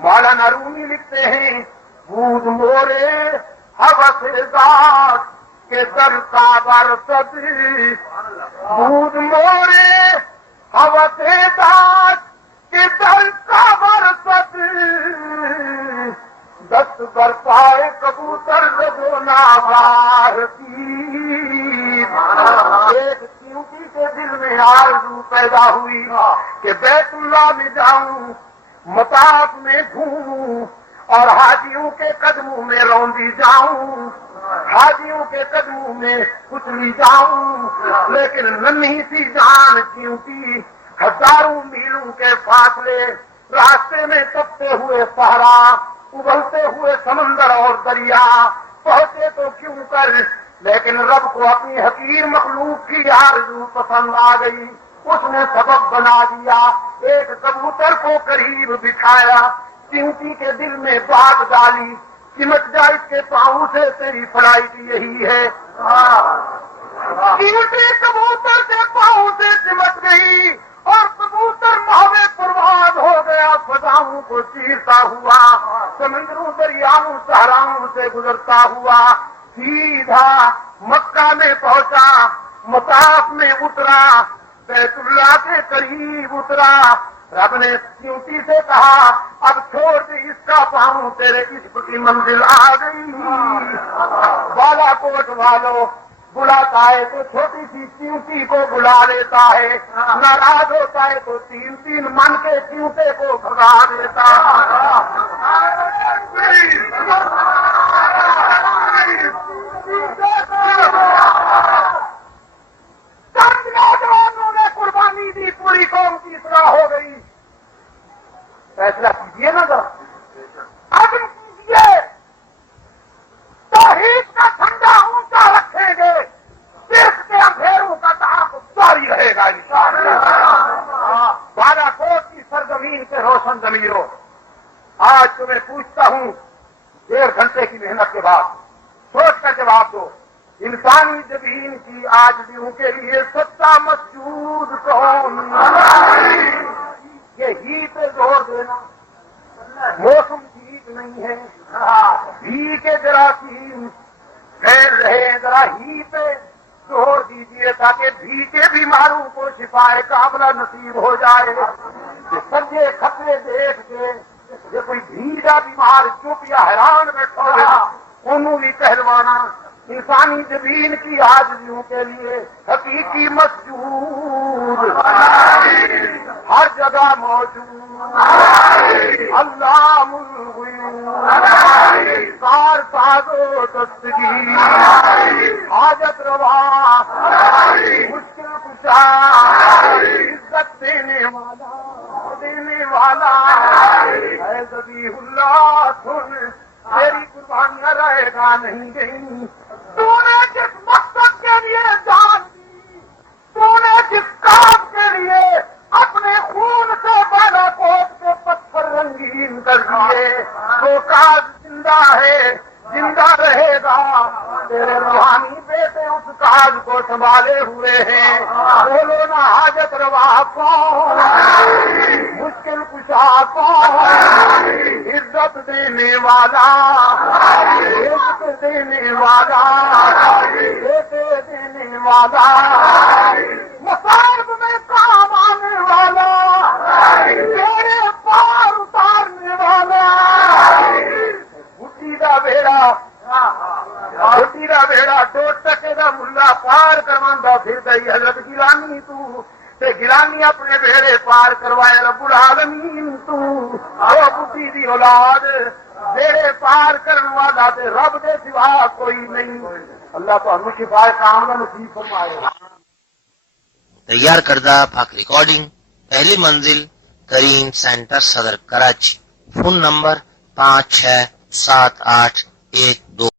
مولانا رومی لکھتے ہیں بود مورے حوث ذات کے در کا برسد، بود مورے حوث ذات کے در کا برسد، دست بر پائے کبوتر جو ناوار کی۔ ایک چیونٹی کے دل میں آرزو پیدا ہوئی کہ بیت اللہ میں جاؤں، مطاف میں گھوموں اور حاجیوں کے قدموں میں روندی جاؤں، حاجیوں کے قدموں میں کچلی جاؤں، لیکن ننھی سی جان چیونٹی، ہزاروں میلوں کے فاصلے، راستے میں تپتے ہوئے صحرا، ابلتے ہوئے سمندر اور دریا، پہنچے تو کیوں کر، لیکن رب کو اپنی حقیر مخلوق کی آرزو پسند آ گئی، اس نے سبب بنا دیا، ایک کبوتر کو قریب بٹھایا، چیونٹی کے دل میں بات ڈالی، چمٹ جا اس کے پاؤں سے تیری فلائٹ یہی ہے۔ چیونٹی کبوتر کے پاؤں سے چمٹ گئی اور کبوتر ماوے پرواز ہو گیا، فضاؤں کو چیرتا ہوا، سمندروں دریاؤں صحراؤں سے گزرتا ہوا، سیدھا مکہ میں پہنچا، مطاف میں اترا، بیت اللہ کے قریب اترا۔ رب نے چیونٹی سے کہا اب چھوڑ دے اس کا پاؤں، تیرے عشق کی منزل آ گئی۔ بالا کوٹ والو بلاتا ہے تو چھوٹی سی چیونٹی کو بلا لیتا ہے، ناراض ہوتا ہے تو تین تین من کے چیونٹے کو بھگا دیتا چند نوجوانوں نے قربانی دی، پوری قوم کی اصلاح ہو گئی۔ فیصلہ کیجیے نا ذرا، عدل کیجیے، توحید کا جھنڈا اونچا رکھیں گے، صرف کے اندھیروں کا تعاقب جاری رہے گا انشاءاللہ۔ بالا کوٹ کی سرزمین کے روشن ضمیروں، آج تمہیں پوچھتا ہوں 1.5 گھنٹے کی محنت کے بعد، سوچ کر جواب دو، انسانی زمین کی عاجزیوں کے لیے سچا مسجود کون؟ یہ ہی پہ زور دینا، موسم ٹھیک نہیں ہے، ہی کے جراثیم پھیل رہے ہیں، ذرا ہی پہ زور دیجیے تاکہ بھی کے بیماروں کو شفائے کاملہ نصیب ہو جائے۔ سجے خطرے دیکھ کے یہ کوئی بھیڑا بیمار چپ یا حیران بیٹھا ہوا، انہوں بھی پہلوانا انسانی زمین کی عاجزیوں کے لیے حقیقی مسجود ہر جگہ موجود، اللہ الغیوب، کار ساز و دستگیر، حاجت روا، مشکل کشا، عزت دینے والا اے ذبیح اللہ، سن تیری قربانیاں رہے گا نہیں گئی۔ تو نے جس مقصد کے لیے جان دی، تو نے جس کام کے لیے اپنے خون سے بالا کوٹ کے پتھر رنگین کر دیے، وہ کاج زندہ ہے، زندہ رہے گا۔ تیرے روحانی بیٹے اس کاج کو سنبھالے ہوئے ہیں، بولو نا حاجت روا کون، مشکل کشا کون، عزت دینے والا، عزت دینے والا، بیٹے دینے والا، مصائب میں کام آنے والا، تیرے پار اتارنے والا، بڈی دا بیڑا، بڈی دا بیڑا 2 ٹکے دا ملا پار کروا پھر گئی حضرت گیلانی تو، تے گیلانی اپنے بیڑے پار کروائے رب العالمین تو، او بڈی دی اولاد بیڑے پار کرنے والا تے رب دے سوا کوئی نہیں۔ اللہ تو ہمیں شفا کاملہ نصیب فرمائے۔ تیار کردہ پاک ریکارڈنگ، پہلی منزل کریم سینٹر صدر کراچی، فون نمبر 567812